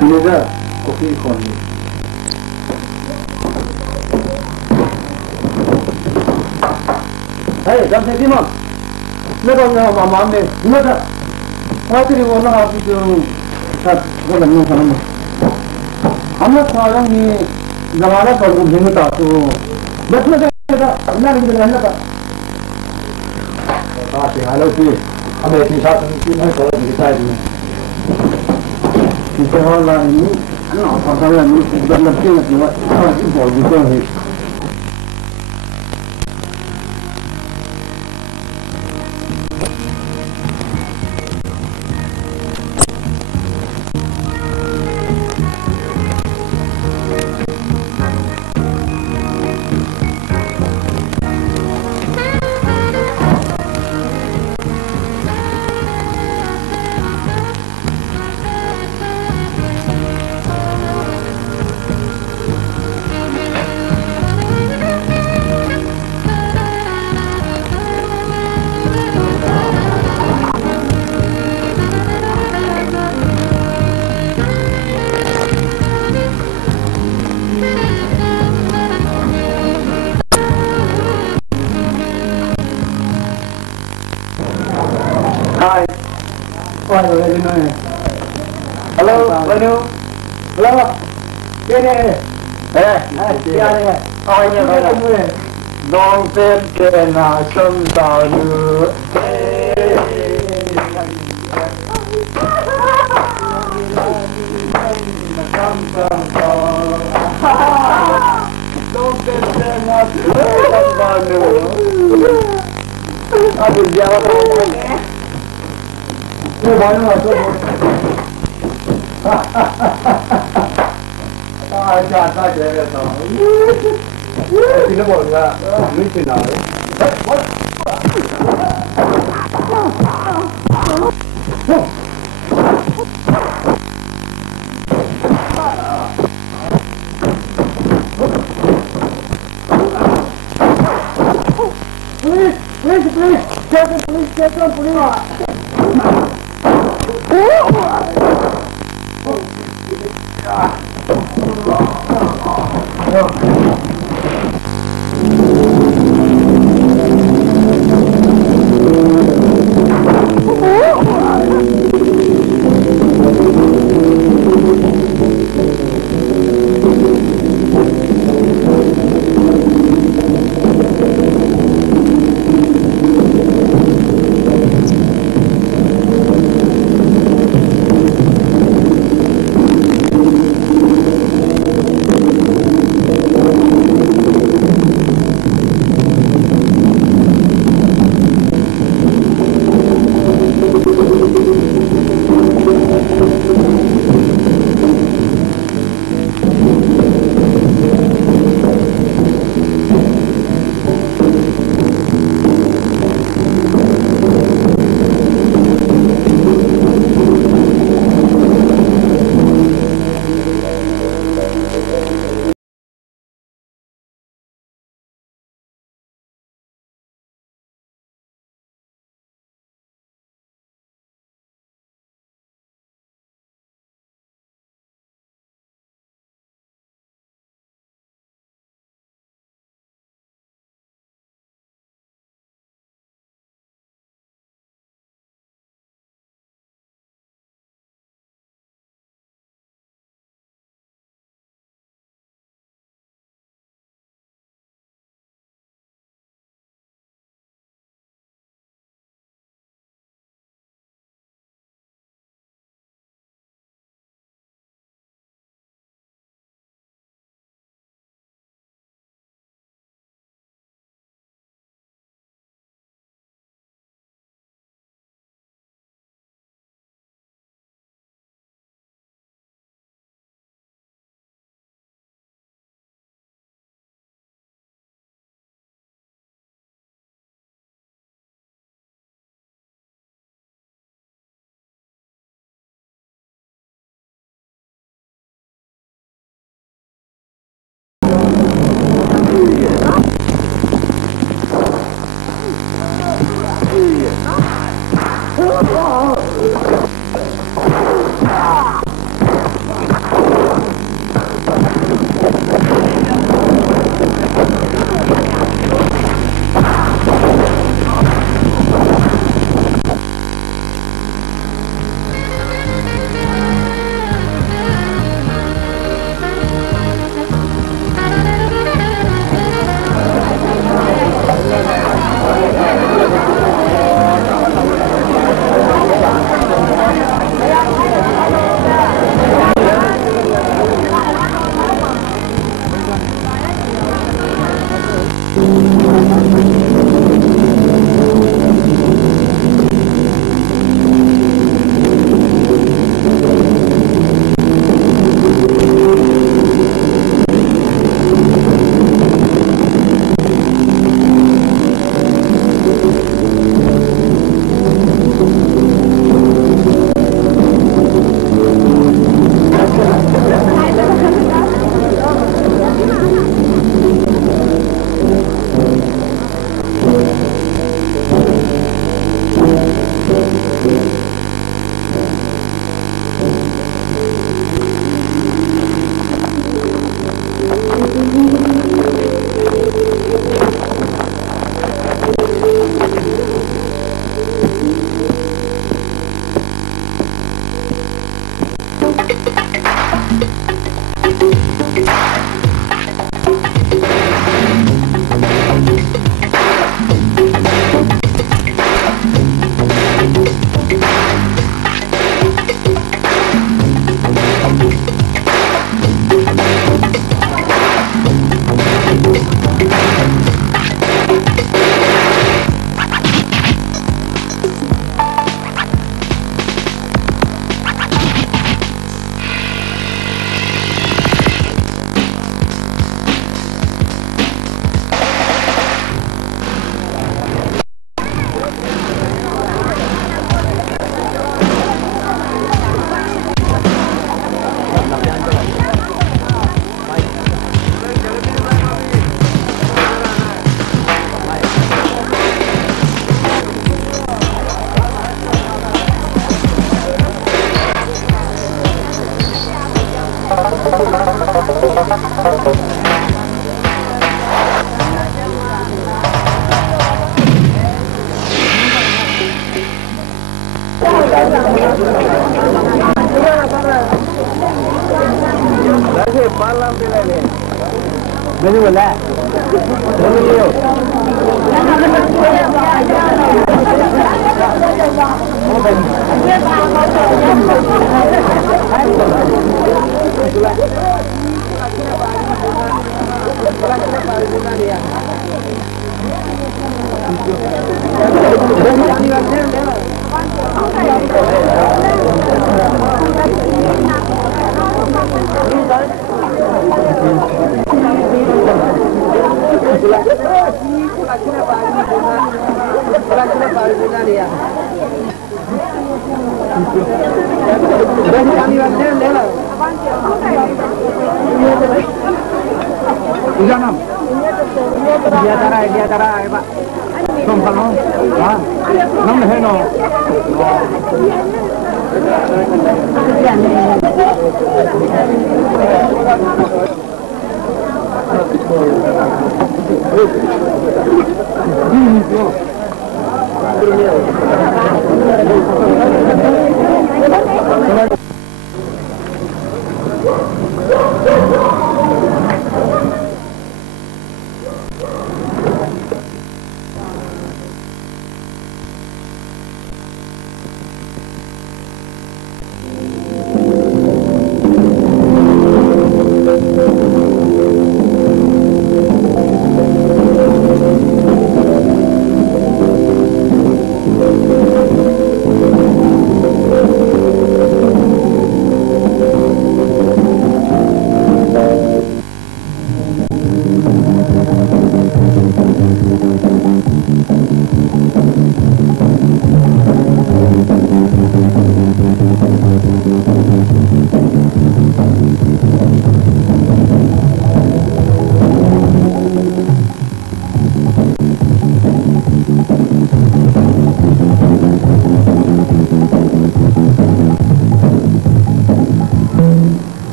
dinga kopi kon hey jam se dima ne ba na mama me ne da quatri wona ha bi to sab wala no kana amma saran ni zamana par ko dinga to bas me da na ring na ka se halo ki abe ti sa ni na ko ni sai ni Kita orang ini, anak pasangan ini benar benar buat impor juga ni. Hi. Hello, Vanu. Hello. Kene. Kya hai? Aaya bhai. Dong pen ke na semdohna. Dong pen ke na semdohna. Aduh jawab apa? Ini mana masuk? Aja saja ya tahu. Tidak boleh, ini final. Please,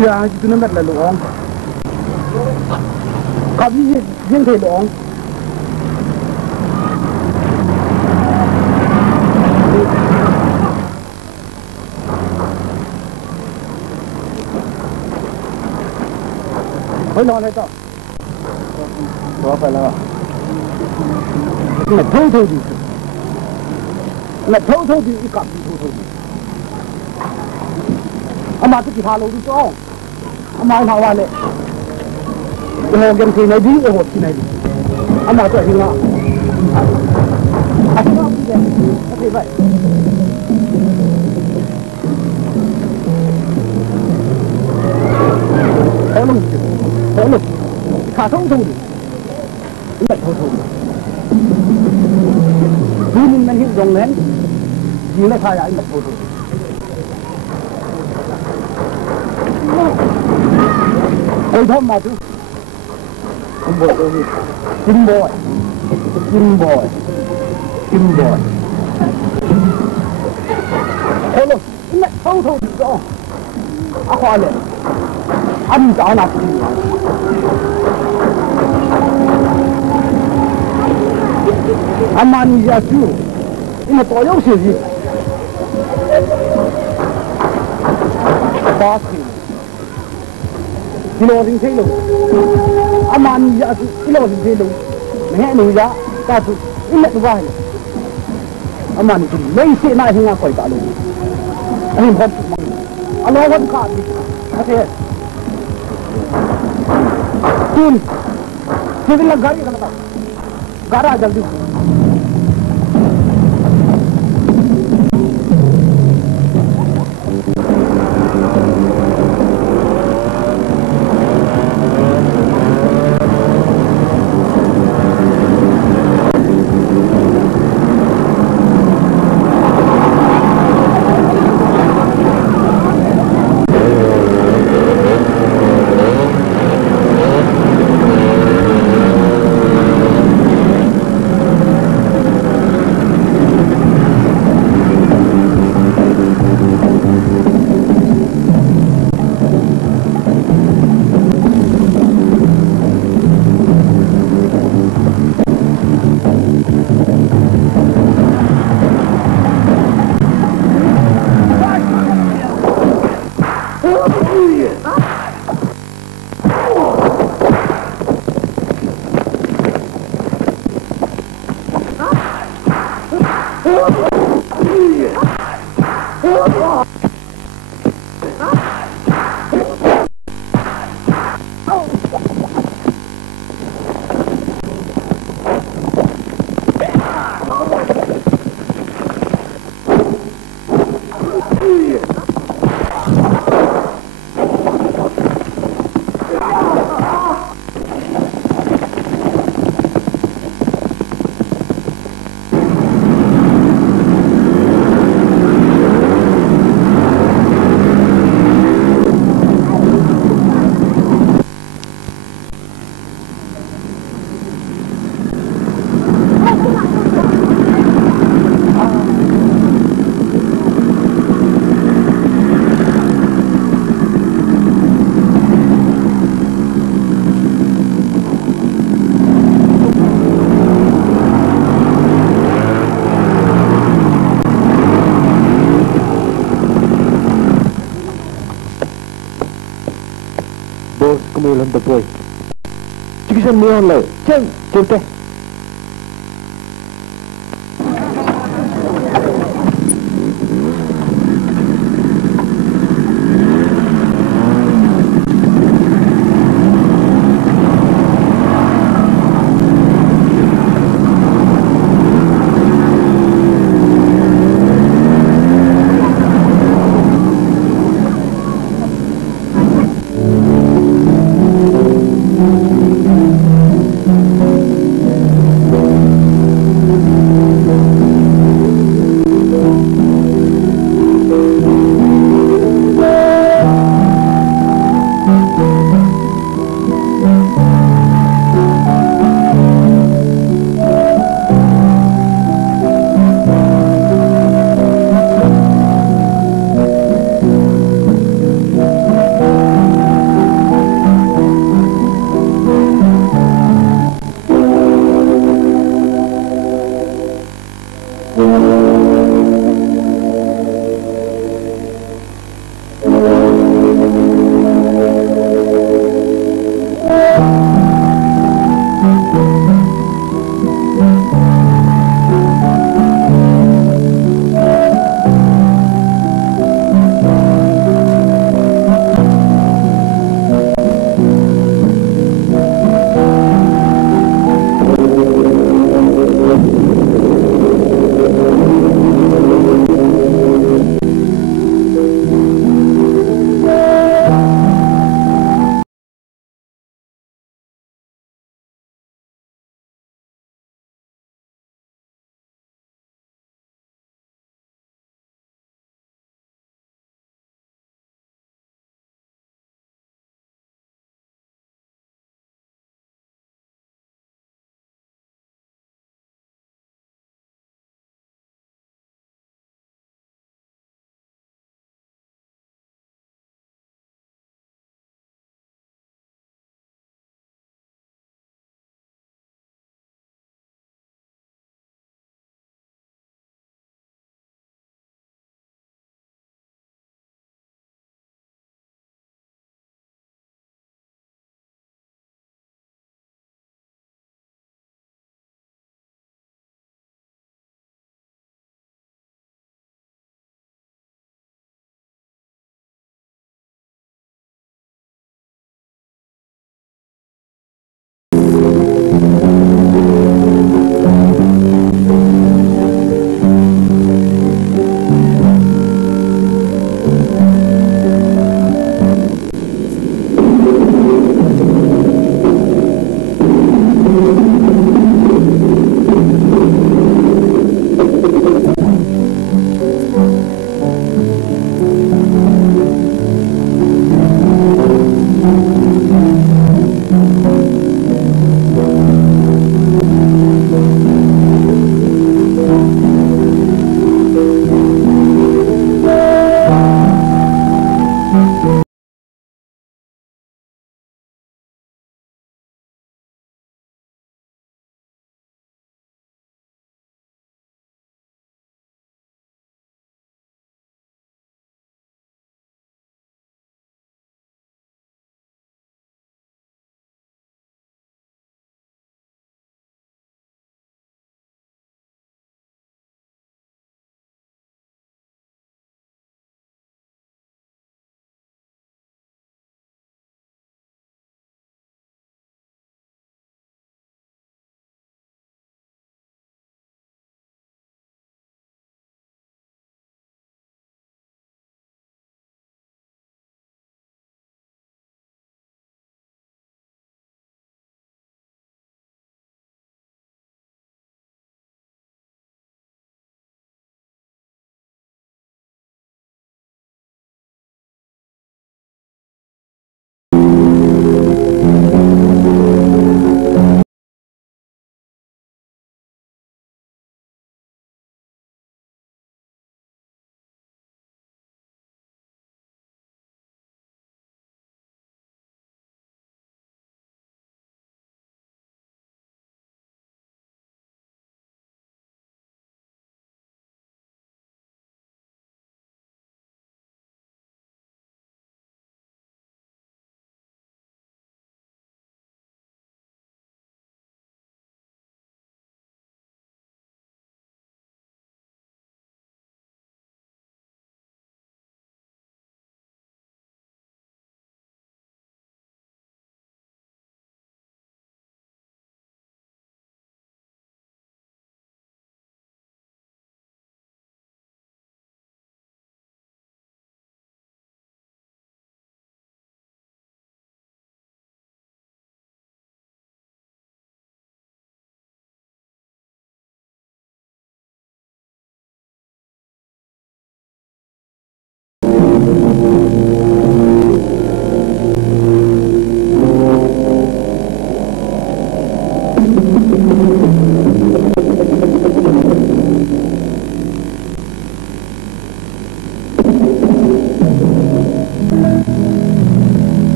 dia itu nama laluang. Kami yang laluang. Hãy nói lại đó. Đó phải là thâu thâu đi. Là thâu thâu đi, cảm đi thâu thâu đi. Mà tôi chỉ thả lâu đi cho. Mà nào vào lệ. Cái hồ game này đi, cái hồ này đi. Mà tôi thì nào. Nó đi đây. Nó đi vậy. Hãy lục khả thông thông đi mệt thông thông vì mình hiện dòng nén chỉ là thay ai mệt thông thông ôi thơm mà chứ kim bò đâu đi kim bò kim bò kim bò hãy lục mệt thông thông cho hoa lên ăn cháo nạp Amani ya tu, ini toyol sih. Pasti. Kilo ring selo. Amani ya tu, kilo ring selo. Meh ni ya, tu, ini tu bahaya. Amani tu, lei se na hinga koi tak lu. Ini hot mang. Allah hot kat. Ate. Tin. Civil la gari kana tak. Gara jaldi. Kemudian terbuai. Jika saya mulai, ceng.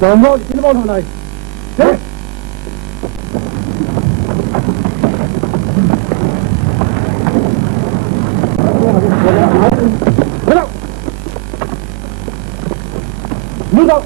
Don't vote, get on tonight. Hey! Move out!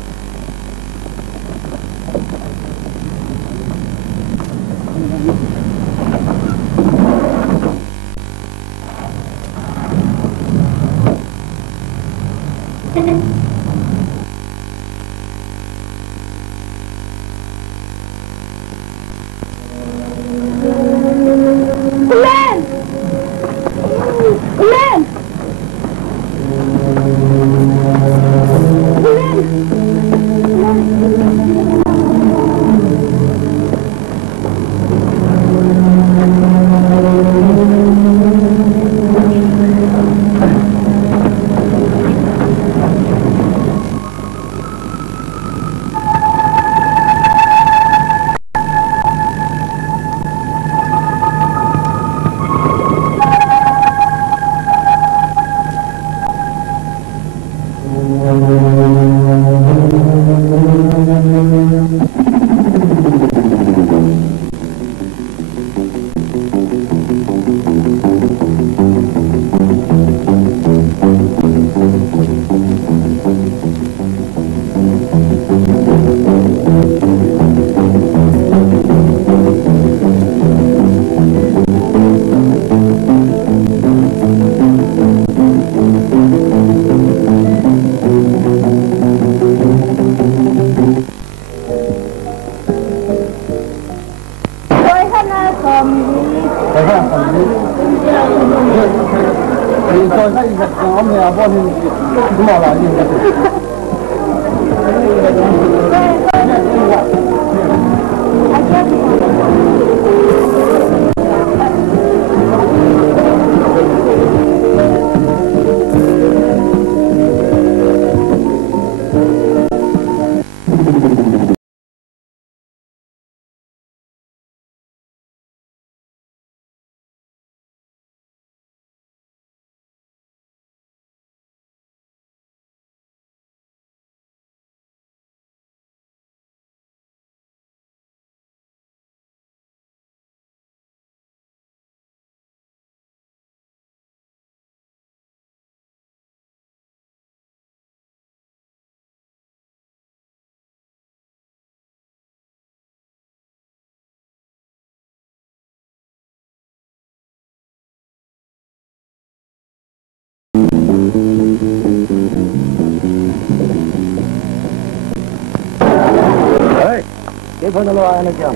Kipathu lo ayah kya?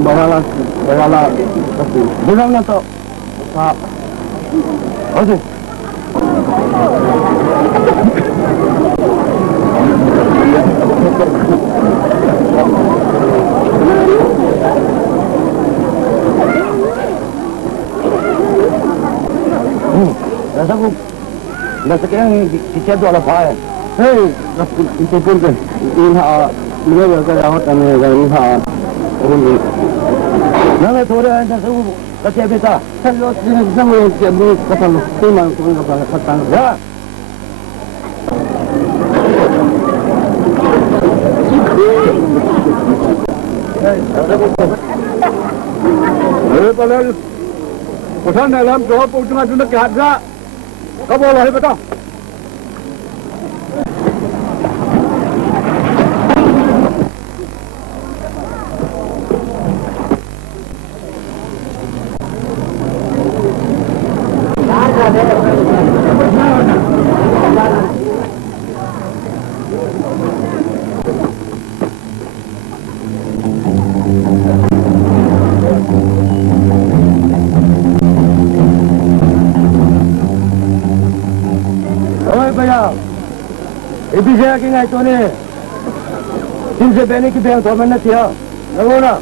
Bagala, Dinga to. Oke. Rasaku, nasa kaya kicet wala pa. Hey, itu pun kan, ini Mula kaya ako kami gawin ha. Nang ito rin ang sasabu kasi abita. Salo sinasama yung sabu kapag timang kung kapag katang. Ya. Palal. Pesan dalam jawab ujung ujung ke hadra. Kau boleh betul. Ibu saya kini itu ni, tim sebeni kita yang tuan mana tiada, nampak tak?